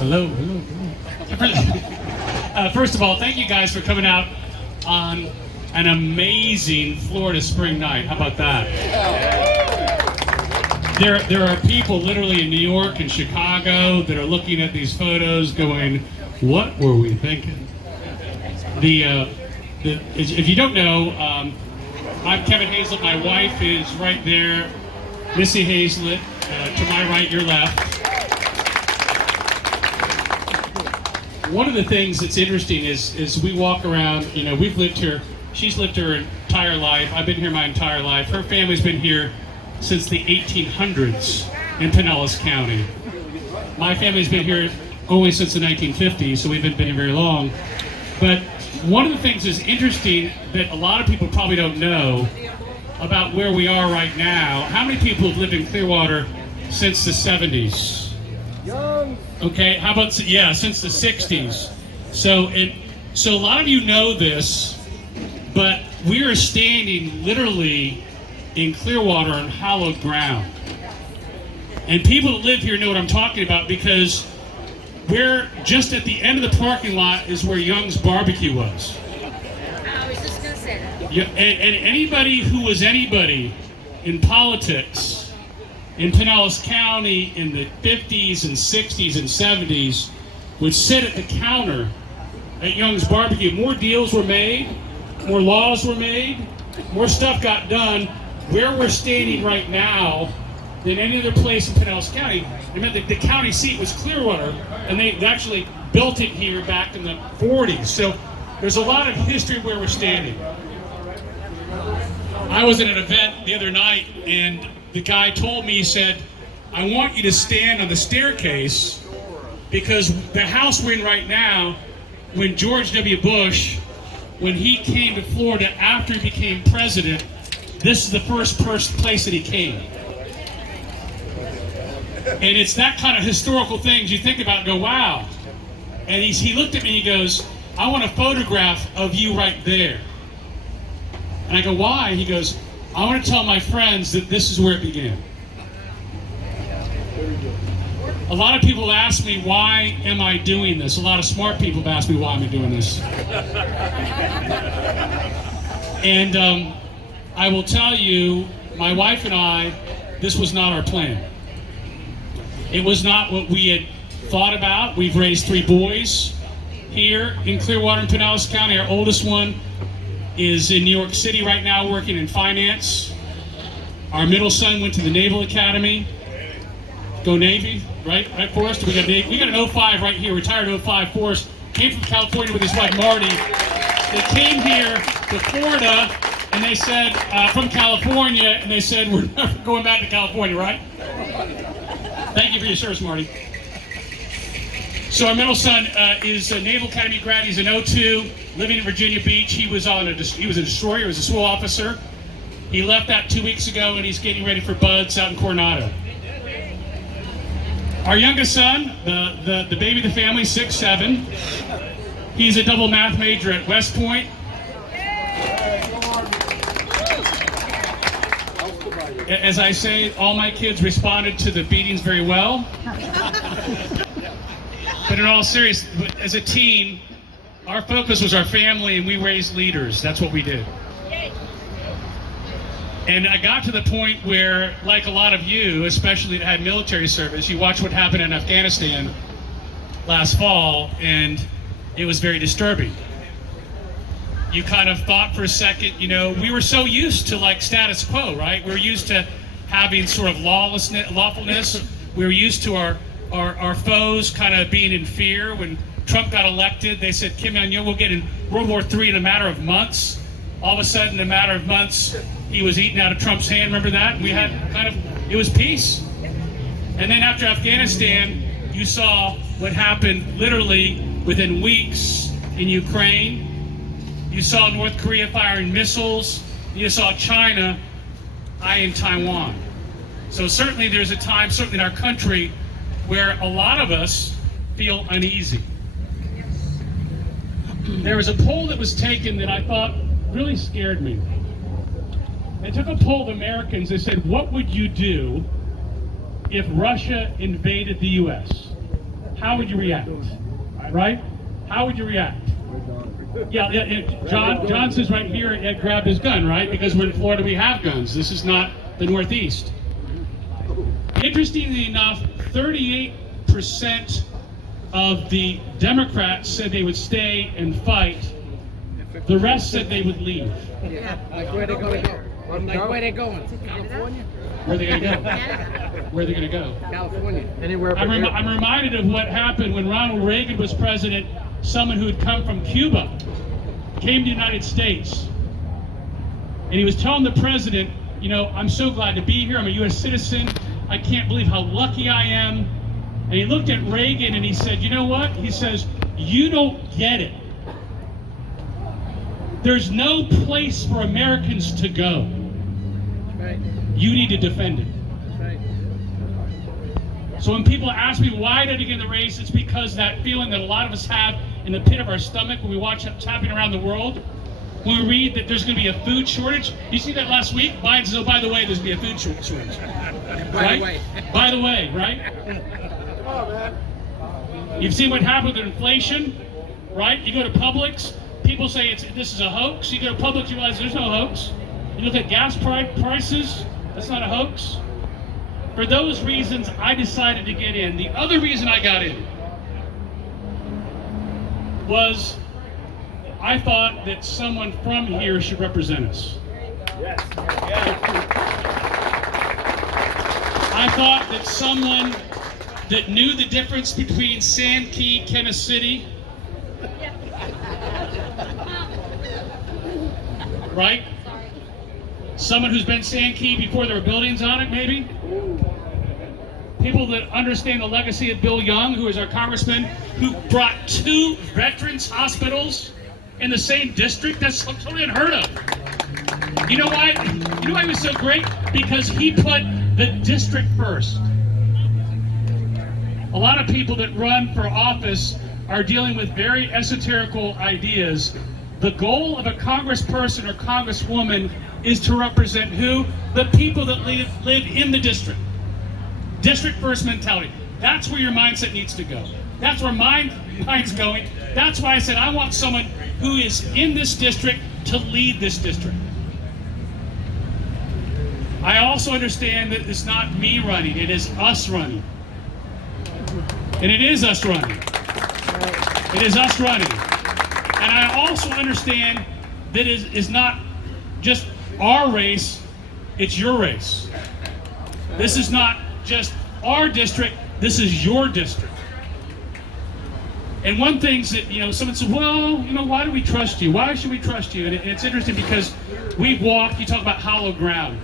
Hello, hello, hello. First of all, thank you guys for coming out on an amazing Florida spring night. How about that? There are people literally in New York and Chicago that are looking at these photos going, what were we thinking? If you don't know, I'm Kevin Hayslett. My wife is right there, Missy Hayslett. To my right, your left. One of the things that's interesting is we walk around, you know, we've lived here, she's lived her entire life, I've been here my entire life. Her family's been here since the 1800s in Pinellas County. My family's been here only since the 1950s, so we haven't been here very long. But one of the things that's interesting that a lot of people probably don't know about where we are right now, how many people have lived in Clearwater since the 70s? Young. Okay, how about, yeah, since the 60s. So a lot of you know this, but we are standing literally in Clearwater on hallowed ground. And people that live here know what I'm talking about because we're just at the end of the parking lot is where Young's Barbecue was. I was just going to say that. Yeah, and anybody who was anybody in politics in Pinellas County in the 50s and 60s and 70s would sit at the counter at Young's Barbecue. More deals were made, more laws were made, more stuff got done where we're standing right now than any other place in Pinellas County. I mean, the county seat was Clearwater, and they actually built it here back in the 40s. So there's a lot of history where we're standing. I was at an event the other night, and the guy told me, he said, I want you to stand on the staircase because the house we're in right now, when George W. Bush, when he came to Florida after he became president, this is the first place that he came. And it's that kind of historical things you think about and go, wow. And he looked at me and he goes, I want a photograph of you right there. And I go, why? He goes, I want to tell my friends that this is where it began. A lot of people ask me, why am I doing this? A lot of smart people have asked me, why am I doing this? And I will tell you, my wife and I, this was not our plan. It was not what we had thought about. We've raised 3 boys here in Clearwater and Pinellas County. Our oldest one is in New York City right now working in finance. Our middle son went to the Naval Academy. Go Navy, right Forrest? We got an 05 right here, retired 05 Forrest. Came from California with his wife Marty. They came here to Florida and they said, from California, and they said, we're never going back to California, right? Thank you for your service, Marty. So our middle son is a Naval Academy grad. He's an 02, living in Virginia Beach. He was a destroyer. He was a SWO officer. He left that 2 weeks ago, and he's getting ready for buds out in Coronado. Our youngest son, the baby of the family, 6'7". He's a double math major at West Point. As I say, all my kids responded to the beatings very well. But in all seriousness, as a team, our focus was our family and we raised leaders. That's what we did. And I got to the point where, like a lot of you, especially that had military service, you watch what happened in Afghanistan last fall, and it was very disturbing. You kind of thought for a second, you know, we were so used to like status quo, right? We were used to having sort of lawfulness. We were used to our foes kind of being in fear. When Trump got elected, they said, Kim Jong-un will get in World War III in a matter of months. All of a sudden, in a matter of months, he was eaten out of Trump's hand. Remember that? We had it was peace. And then after Afghanistan, you saw what happened literally within weeks in Ukraine. You saw North Korea firing missiles. You saw China eyeing Taiwan. So certainly there's a time, certainly in our country, where a lot of us feel uneasy. There was a poll that was taken that I thought really scared me. They took a poll of Americans. They said, what would you do if Russia invaded the U.S.? how would you react? Right? How would you react? Yeah, John says right here, Ed grabbed his gun, right? Because we're in Florida, we have guns. This is not the Northeast. Interestingly enough, 38% of the Democrats said they would stay and fight. The rest said they would leave. Yeah, like where they gonna go? Like where they going? California? Where are they going to go? Where are they going to go? California. Anywhere but I'm reminded of what happened when Ronald Reagan was president. Someone who had come from Cuba came to the United States, and he was telling the president, you know, I'm so glad to be here. I'm a U.S. citizen. I can't believe how lucky I am. And he looked at Reagan and he said, you know what? He says, you don't get it. There's no place for Americans to go. Right. You need to defend it. Right. So when people ask me why did I get in the race, it's because that feeling that a lot of us have in the pit of our stomach when we watch what's happening around the world. When we read that there's going to be a food shortage. You see that last week? Biden said, oh, by the way, there's going to be a food shortage. Right? By the way, right? You've seen what happened with inflation, right? You go to Publix, people say this is a hoax. You go to Publix, you realize there's no hoax. You look at gas prices, that's not a hoax. For those reasons, I decided to get in. The other reason I got in was I thought that someone from here should represent us. Yes. I thought that someone that knew the difference between Sand Key, Kansas City, right? Someone who's been Sand Key before there were buildings on it, maybe? People that understand the legacy of Bill Young, who is our congressman, who brought 2 veterans hospitals in the same district. That's totally unheard of. You know why? You know why he was so great? Because he put the district first. A lot of people that run for office are dealing with very esoterical ideas. The goal of a congressperson or congresswoman is to represent who? The people that live in the district. District first mentality. That's where your mindset needs to go. That's where my mind's going. That's why I said I want someone who is in this district to lead this district. I also understand that it's not me running, it is us running. And it is us running. It is us running. And I also understand that it is not just our race, it's your race. This is not just our district, this is your district. And one thing that, you know, someone said, well, you know, why do we trust you? Why should we trust you? And it's interesting because we've walked, you talk about hollow ground.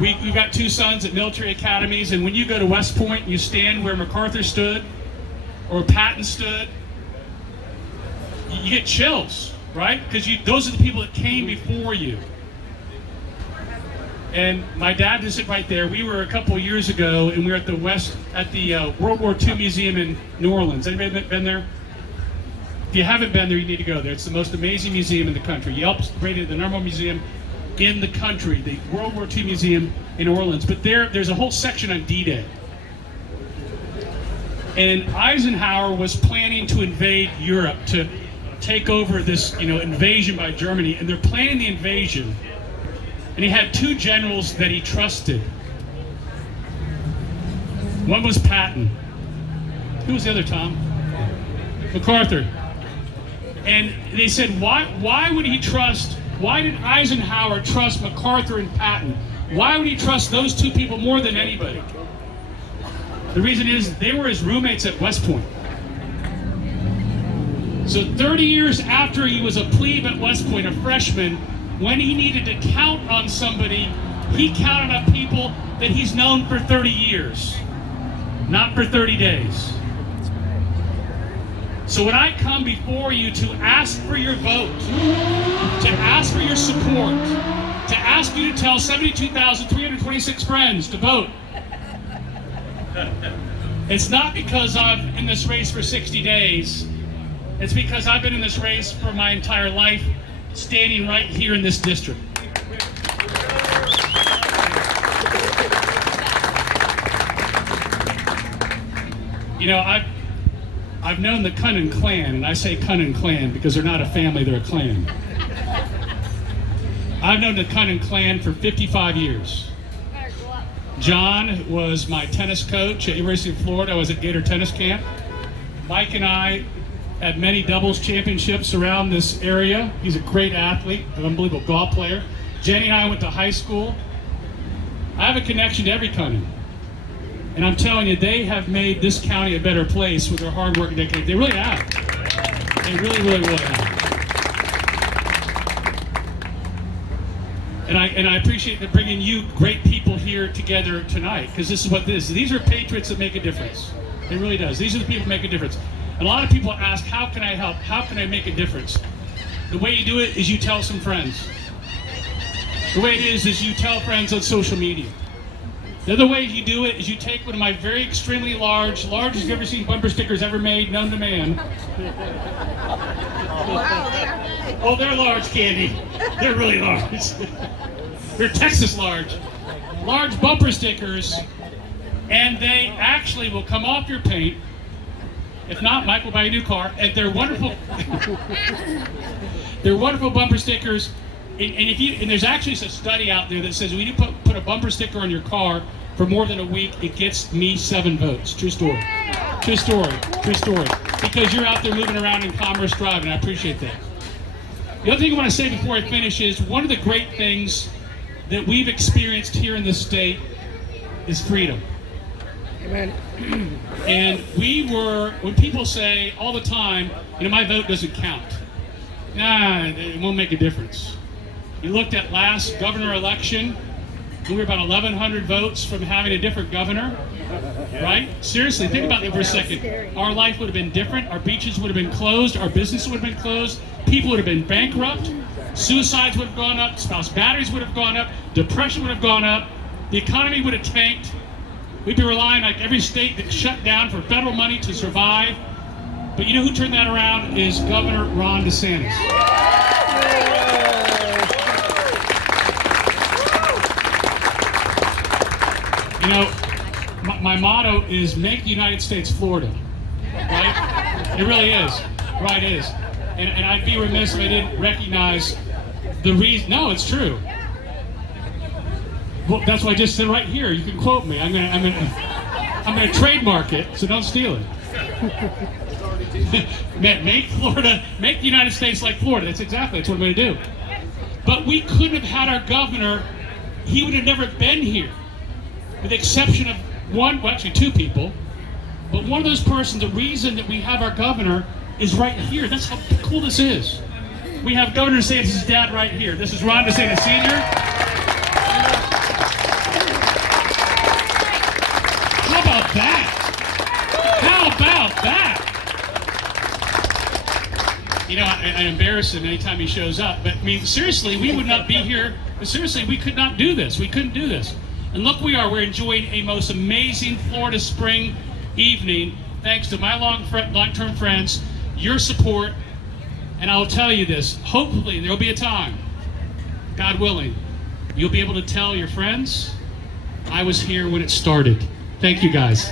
We've got 2 sons at military academies, and when you go to West Point, you stand where MacArthur stood or Patton stood, you get chills, right? Because those are the people that came before you. And my dad is right there. We were a couple of years ago, and we were at the World War II Museum in New Orleans. Anybody been there? If you haven't been there, you need to go there. It's the most amazing museum in the country. Yelp's rated the #1 museum in the country, the World War II Museum in New Orleans. But there's a whole section on D-Day. And Eisenhower was planning to invade Europe, to take over this, invasion by Germany. And they're planning the invasion. And he had 2 generals that he trusted. One was Patton. Who was the other, Tom? MacArthur. And they said, why did Eisenhower trust MacArthur and Patton? Why would he trust those 2 people more than anybody? The reason is they were his roommates at West Point. So 30 years after he was a plebe at West Point, a freshman, when he needed to count on somebody, he counted on people that he's known for 30 years, not for 30 days. So when I come before you to ask for your vote, to ask for your support, to ask you to tell 72,326 friends to vote, it's not because I'm in this race for 60 days. It's because I've been in this race for my entire life, standing right here in this district. You know, I've known the Cunnin clan, and I say Cunnin clan because they're not a family, they're a clan. I've known the Cunnin clan for 55 years. John was my tennis coach at University of Florida. I was at Gator Tennis Camp. Mike and I had many doubles championships around this area. He's a great athlete, an unbelievable golf player. Jenny and I went to high school. I have a connection to every Cunnin. And I'm telling you, they have made this county a better place with their hard work and dedication. They really have. They really, really, really have. And I appreciate them bringing you great people here together tonight, because this is what this is. These are patriots that make a difference. It really does. These are the people that make a difference. And a lot of people ask, how can I help? How can I make a difference? The way you do it is you tell some friends. The way it is you tell friends on social media. The other way you do it is you take one of my very extremely largest you've ever seen bumper stickers ever made, known to man. Wow, they are good. Oh, they're large, Candy. They're really large. They're Texas large. Large bumper stickers, and they actually will come off your paint. If not, Mike will buy you a new car. And they're wonderful. They're wonderful bumper stickers. And there's actually a study out there that says when you put a bumper sticker on your car for more than a week, it gets me 7 votes. True story. True story. True story. Because you're out there moving around in Commerce Drive, and I appreciate that. The other thing I want to say before I finish is one of the great things that we've experienced here in this state is freedom. Amen. And when people say all the time, you know, my vote doesn't count. Nah, it won't make a difference. You looked at last governor election, and we were about 1,100 votes from having a different governor, right? Seriously, think about it for a second. Our life would have been different. Our beaches would have been closed. Our business would have been closed. People would have been bankrupt. Suicides would have gone up. Spouse batteries would have gone up. Depression would have gone up. The economy would have tanked. We'd be relying, like every state that shut down, for federal money to survive. But you know who turned that around is Governor Ron DeSantis. You know, my motto is make the United States Florida, right? It really is. Right, it is. And I'd be remiss if I didn't recognize the reason. No, it's true. Well, that's what I just said right here. You can quote me. I'm gonna trademark it, so don't steal it. Make Florida, make the United States like Florida. That's what I'm gonna do. But we couldn't have had our governor. He would have never been here, with the exception of actually 2 people. But one of those persons, the reason that we have our governor is right here. That's how cool this is. We have Governor DeSantis' dad right here. This is Ron DeSantis Sr. How about that? How about that? You know, I embarrass him anytime he shows up, but I mean, seriously, we would not be here. Seriously, we could not do this. We couldn't do this. And look, we're enjoying a most amazing Florida spring evening, thanks to my long-term friends, your support, and I'll tell you this, hopefully there'll be a time, God willing, you'll be able to tell your friends, I was here when it started. Thank you, guys.